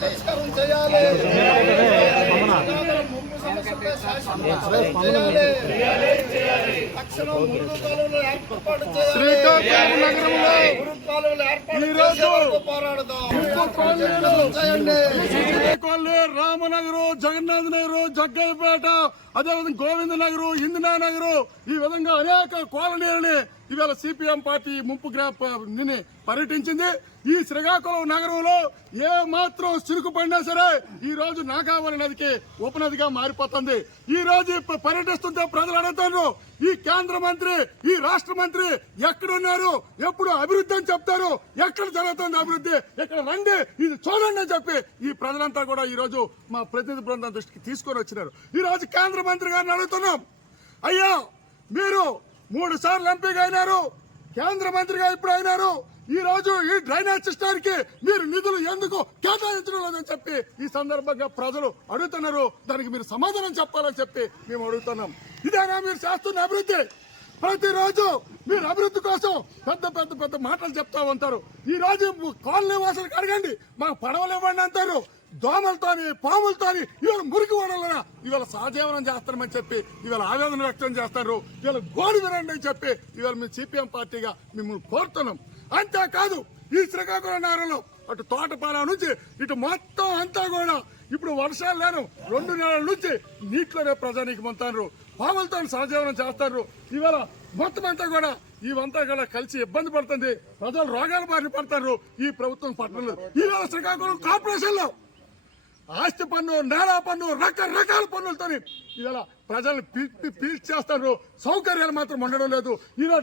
పరిష్కారం చేయాలి శాశ్వత పరిష్కారం చేయాలి తక్షణం మురుగు కాలువలు ఏర్పాటు చేయాలి మురుగు కాలువలు ఏర్పాటు పోరాడదాం చేయండి శ్రీకాకుళం రామనగరు జగన్నాథ్ నగరు జగ్గయ్యపేట అదేవిధంగా గోవింద నగరు ఇందిరా నగరు ఈ విధంగా అనేక కాలనీలని ఇవాళ సిపిఎం పార్టీ ముంపు గ్రాని పర్యటించింది. ఈ శ్రీకాకుళం నగరంలో ఏ మాత్రం చిరుకు పడినా సరే ఈ రోజు నాగావళి నదికి ఉపనదిగా మారిపోతుంది. ఈ రోజు పర్యటిస్తుంటే ప్రజలు అడుగుతారు ఈ కేంద్ర మంత్రి ఈ రాష్ట్ర మంత్రి ఎక్కడున్నారు ఎప్పుడు అభివృద్ధి అని చెప్తారు ఎక్కడ జరుగుతుంది అభివృద్ధి ఇక్కడ రండి ఇది చూడండి అని చెప్పి ఈ ప్రజలంతా కూడా ఈ రోజు మా ప్రతినిధి బృందం దృష్టికి తీసుకొని వచ్చినారు. ఈ రోజు కేంద్ర మంత్రి గారిని అడుగుతున్నాం. అయ్యా మీరు మూడు సార్లు ఎంపీగా అయినారు కేంద్ర మంత్రిగా ఇప్పుడు అయినారు. ఈ రోజు ఈ డ్రైనేజ్ సిస్టానికి మీరు నిధులు ఎందుకు కేటాయించడం లేదని చెప్పి ఈ సందర్భంగా ప్రజలు అడుగుతున్నారు. దానికి మీరు సమాధానం చెప్పాలని చెప్పి మేము అడుగుతున్నాం. ఇదేనా మీరు చేస్తున్న అభివృద్ధి? ప్రతిరోజు మీరు అభివృద్ధి కోసం పెద్ద పెద్ద పెద్ద మాటలు చెప్తా ఉంటారు. ఈ రోజు కాలనీ వాసులకు అడగండి మాకు పడవలు ఇవ్వండి అంటారు. దోమలతోని పాములతోని ఇవాళ మురికి వడలన ఇవాళ సహజీవనం చేస్తామని చెప్పి ఇవాళ ఆవేదన వ్యక్తం చేస్తారు. ఇవాళ గోడు వినండి అని చెప్పి ఇవాళ మేము సిపిఎం పార్టీగా మిమ్మల్ని కోరుతున్నాం. అంతేకాదు ఈ శ్రీకాకుళం నగరంలో అటు తోటపాల నుంచి ఇటు మొత్తం అంతా కూడా ఇప్పుడు వర్షాలు లేను రెండు నెలల నుంచి నీటిలోనే ప్రజానికి మొత్తారు పాములతో సహజీవనం చేస్తారు. ఇవాళ మొత్తం అంతా కూడా ఇవంతా కూడా కలిసి ఇబ్బంది పడుతుంది. ప్రజలు రోగాల బారిన పడతారు ఈ ప్రభుత్వం పట్టణంలో. ఈవేళ శ్రీకాకుళం కార్పొరేషన్లో ఆస్తి పన్ను నేలా పన్ను రకరకాల పన్నులతో ఇలా ప్రజల్ని పీల్చి చేస్తారు సౌకర్యాలు మాత్రం ఉండడం లేదు. ఈరోజు